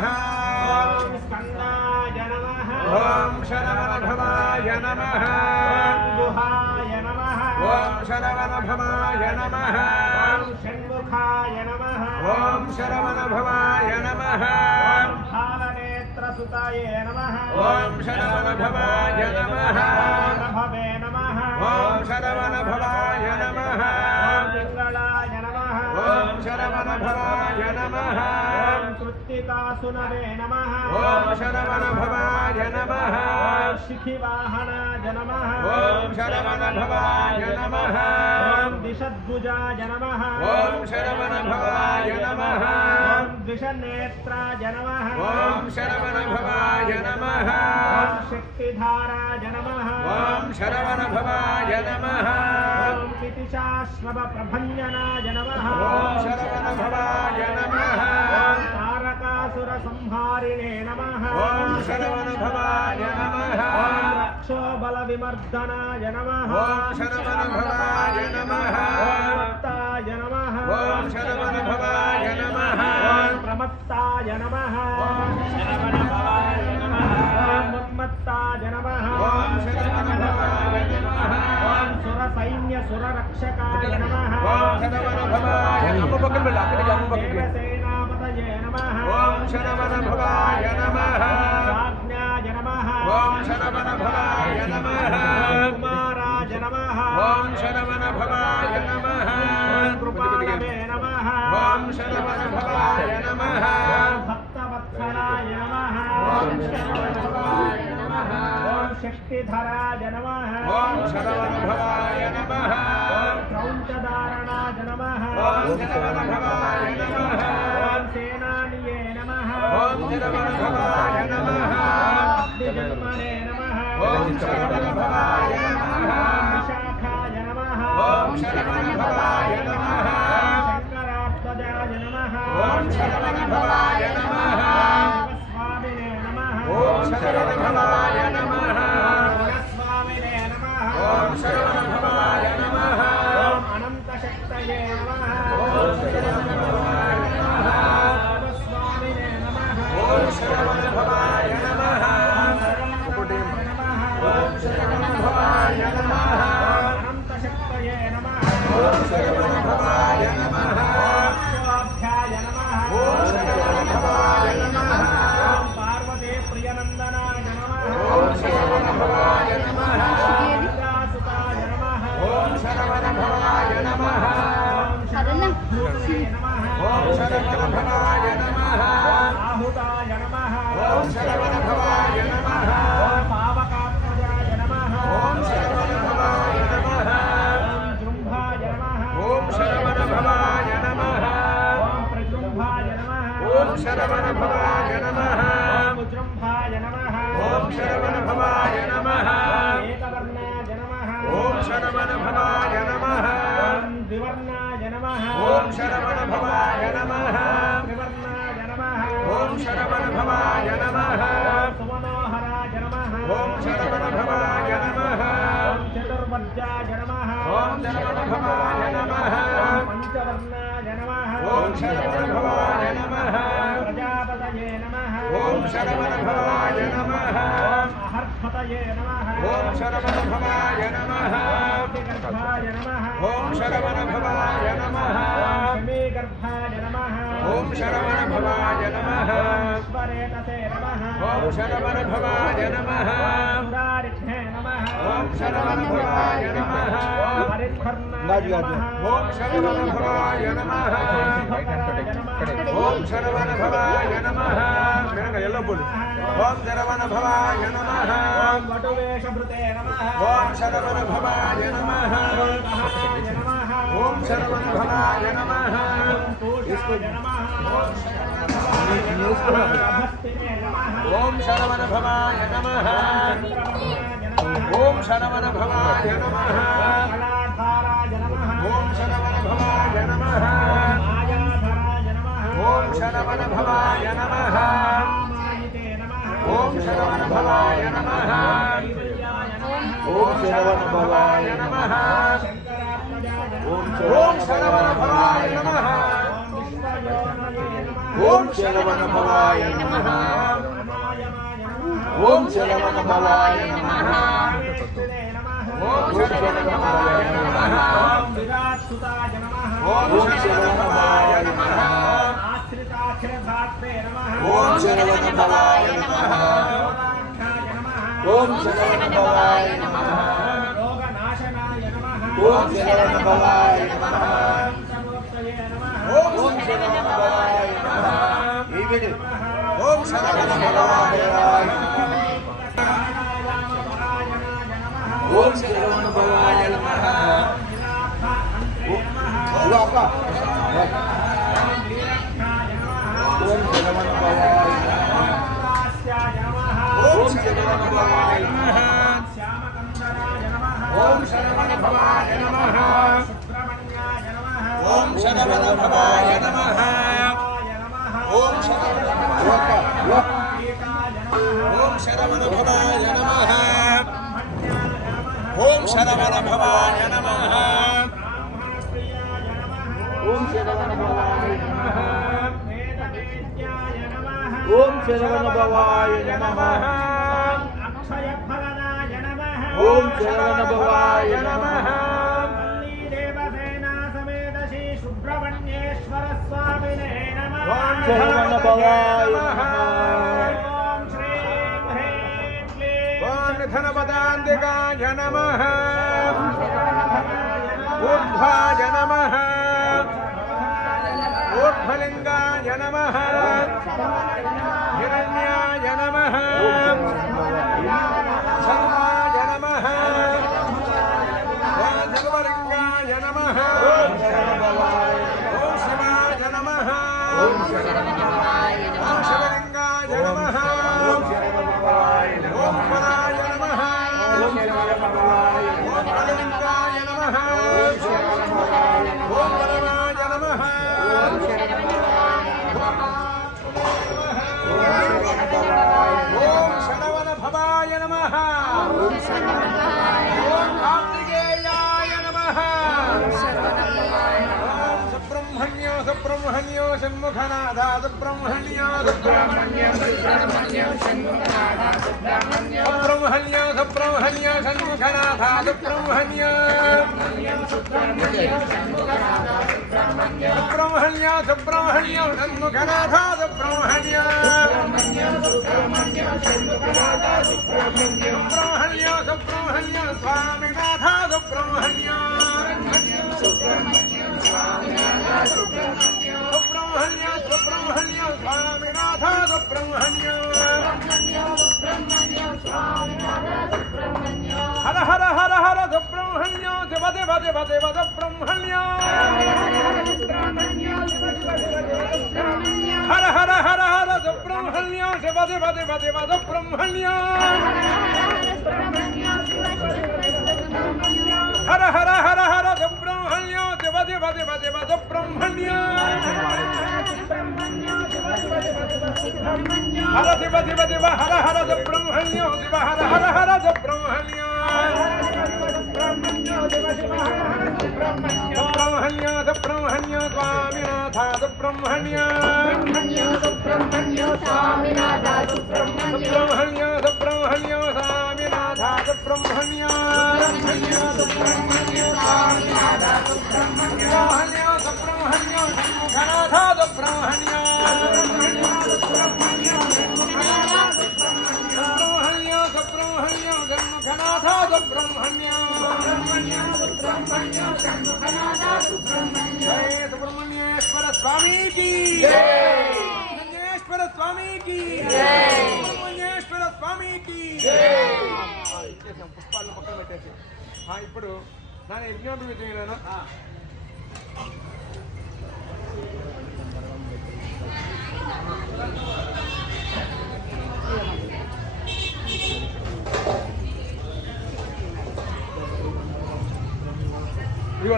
नमः ॐ स्कन्दाय नमः ॐ शरवणभवाय नमः ॐ गुहाय नमः ॐ शरवणभवाय नमः ॐ षण्मुखाय नमः ॐ शरवणभवाय नमः ॐ भालनेत्रसुताय नमः ॐ शरवणभवाय नमः प्रभवे नमः ॐ शरवणभवाय नमः ॐ पिङ्गलाय नमः ॐ शरवणभवाय नमः ॐ कृत्तिकासुनवे नमः ॐ शरवणभवाय नमः ॐ शिखिवाहनाय नमः ॐ शरवणभवाय नमः ॐ दिशद्भुजाय नमः ॐ शरवणभवाय नमः ॐ द्विषनेत्राय नमः ॐ शरवणभवाय नमः ॐ शक्तिधाराय नमः ॐ शरवणभवाय नमः ॐ पितिशाश्वप्रभञ्जनाय नमः ॐ शरवणभवाय नमः ॐ तारकासुरसंहारिणे नमः ॐ शरवणभवाय नमः ॐ रक्षोबलविमर्दनाय नमः ॐ शरवणभवाय नमः ॐ मत्ताय नमः ॐ शरवणभवाय नमः ॐ प्रमत्ताय नमः ॐ शरवणभवाय नमः ॐ उन्मत्ताय नमः ॐ शरवणभवाय नमः ॐ सुरसैन्यसुररक्षकाय नमः ॐ शरवणभवाय नमः देवसेनापतये नमः ॐ शरवणभवाय नमः राज्ञाय नमः ॐ शरवणभवाय नमः कुमाराय नमः ॐ शरवणभवाय नमः ॐ कृपालवे नमः ॐ शरवणभवाय नमः भक्तवत्सलाय नमः ॐ शरवणभवाय नमः ॐ शक्तिधराय नमः ॐ शरवणभवाय नमः ॐ क्रौञ्चधारणाय नमः ॐ शरवणभवाय नमः ॐ सेनानिये नमः ॐ शरवणभवाय नमः अब्धिजन्मने नमः ॐ शरवणभवाय नमः विशाखाय नमः ॐ शरवणभवाय नमः शङ्करात्मजाय नमः ॐ शरवणभवाय नमः शिवस्वामिने नमः ॐ शरवणभवाय नमः शिवस्वामिने नमः ॐ शरवणभवाय नमः ॐ अनन्तशक्तये नमः ॐ शरवणभवाय नमः शिवस्वामिने नमः ॐ शरवणभवाय नमः ॐ शरवणभवाय नमः अनन्तशक्तये नमः ॐ शरवणभवाय नमः शिवाभ्याय नमः ॐ शरवणभवाय नमः ॐ पार्वती प्रियनन्दनाय नमः ॐ शरवणभवाय नमः सुताय नमः ॐ शरवणभवाय नमः ॐ शरवणभूतये नमः ॐ शरवणभवाय नमः आहुताय नमः ॐ शरवणभवाय नमः ॐ पावकात्मजाय नमः ॐ शरवणभवाय नमः ॐ जृम्भाय नमः ॐ शरवणभवाय नमः ॐ प्रजृम्भाय नमः ॐ शरवणभवाय नमः ॐ उजृम्भाय नमः ॐ शरवणभवाय नमः ॐ एकवर्णाय नमः ॐ शरवणभवाय नमः ॐ द्विवर्णाय नमः ॐ शरवणभवाय नमः ॐ त्रिवर्णाय नमः ॐ शरवणभवाय नमः ॐ सुमनोहराय नमः ॐ शरवणभवाय नमः ॐ चतुर्वर्जाय नमः ॐ शरवणभवाय नमः ॐ पञ्चवर्णाय नमः ॐ शरवणभवाय नमः प्रजापतये नमः ॐ शरवणभवाय नमः ॐ अहर्पतये नमः ॐ शरवणभवाय नमः गर्भाय नमः ॐ शरवणभवाय नमः शमीगर्भाय नमः ॐ शरवणभवाय नमः ईश्वरेतसे नमः ॐ शरवणभवाय नमः सुरारिघ्ने नमः ॐ शरवणभवाय नमः हरिद्वर्णाय नमः ॐ शरवणभवाय नमः ॐ शरवणभवाय नमः ॐ शरवणभवाय नमः ॐ वटुवेशभृते नमः ॐ शरवणभवाय नमः गहनाय नमः ॐ शरवणभवाय नमः पूषाय नमः अभस्तिने नमः ॐ शरवणभवाय नमः चन्द्रवर्णाय नमः ॐ शरवणभवाय नमः कलाधाराय नमः ॐ शरवणभवाय नमः मायाधराय नमः ॐ शरवणभवाय नमः मायिते नमः ॐ शरवणभवाय नमः कैवल्याय नमः ॐ शरवणभवाय नमः शङ्करात्मजाय नमः ॐ शरवणभवाय नमः ॐ विश्वयोनये नमः ॐ శరవణ భవాయ నమః ఓం శరవణ భవాయ నమః ఓం శరవణ భవాయ నమః విరాట్సుతాయ నమః ఓం శరవణ భవాయ నమః ఆశ్రితాఖిలధాత్రే నమః ఓం శరవణ భవాయ నమః ఓం శరవణ భవాయ నమః రోగనాశనాయ నమః ఓం శరవణ భవాయ నమః సర్వోత్తరే నమః ఓం శరవణ భవాయ నమః ఓం శరవణ భవాయ నమః ఓం శరవణ భవాయ నమః ఓం శరవణ భవాయ ఓం శరవణ భవాయ నమః ఓం శరవణ భవాయ నమః ఓం శరవణ భవాయ నమః ఓం శరవణ ఓం శరవణ భవాయ నమః ఓం శరవణ భవాయ నమః ఓం శరవణ భవాయ నమః ఓం శరవణ భవాయ నమః అక్షయఫలనాయ నమః ఓం శరవణ భవాయ నమః దేవసేనా సమేత శ్రీ సుబ్రహ్మణ్యేశ్వర స్వామినే నమః ఓం శరవణ భవాయ నమః ఓం శ్రీం హ్రీం క్లీం ఓం ధనపదాంతికాయ నమః ఊర్ధ్వాయ నమః ఊర్ధ్వలింగాయ నమః హిరణ్యాయ నమః శర్వాయ నమః ఓం జగవలింగాయ నమః ఓం శివాయ నమః ఓం శివలింగాయ నమః ఓం పరాయ నమః ఓం పరలింగాయ నమః ఓం పరమాయ నమః ఓం శరవణ భవాయ నమః ఓం కార్తికేయాయ నమః ఓం సుబ్రహ్మణ్యో సుబ్రహ్మణ్యో షణ్ముఖనాథ సుబ్రహ్మణ్యో సుబ్రహ్మణ్యో సుబ్రహ్మణ్యో షణ్ముఖనాథ సుబ్రహ్మణ్యో సుబ్రహ్మణ్యో షణ్ముఖనాథ సుబ్రహ్మణ్యో సుబ్రహ్మణ్యో షణ్ముఖనాథ సుబ్రహ్మణ్యో సుబ్రహ్మణ్యో సుబ్రహ్మణ్యో స్వామినాథ సుబ్రహ్మణ్యో సుబ్రహ్మణ్యో సుబ్రహ్మణ్యో స్వామినాథ సుబ్రహ్మణ్యో హర హర హర హర సుబ్రహ్మణ్యో శివ దేవ దేవ దేవ సుబ్రహ్మణ్యో హర హర హర హర సుబ్రహ్మణ్యో శివ దేవ దేవ దేవ సుబ్రహ్మణ్యో హర హర హర హర సుబ్రహ్మణ్యో శివ దేవ దేవ దేవ సుబ్రహ్మణ్యో హర శివ శివ శివ హర హర సుబ్రహ్మణ్యో శివ హర హర హర సుబ్రహ్మణ్యో సుబ్రహ్మణ్యో సుబ్రహ్మణ్యో స్వామినాథ సుబ్రహ్మణ్యో సుబ్రహ్మణ్యో సుబ్రహ్మణ్యో స్వామినాథ సుబ్రహ్మణ్యో సుబ్రహ్మణ్యో సుబ్రహ్మణ్యో షణ్ముఖనాథ సుబ్రహ్మణ్యో సుబ్రహ్మణ్యో షణ్ముఖనాథ సుబ్రహ్మణ్యో జయ సుబ్రహ్మణ్యేశ్వర స్వామికి సుబ్రహ్మణ్యేశ్వర స్వామికి సుబ్రహ్మణ్యేశ్వర స్వామికి పుష్పాలను పక్కన పెట్టేసి ఇప్పుడు నాన్న యజ్ఞోపి చేయలేనా ఇదిగో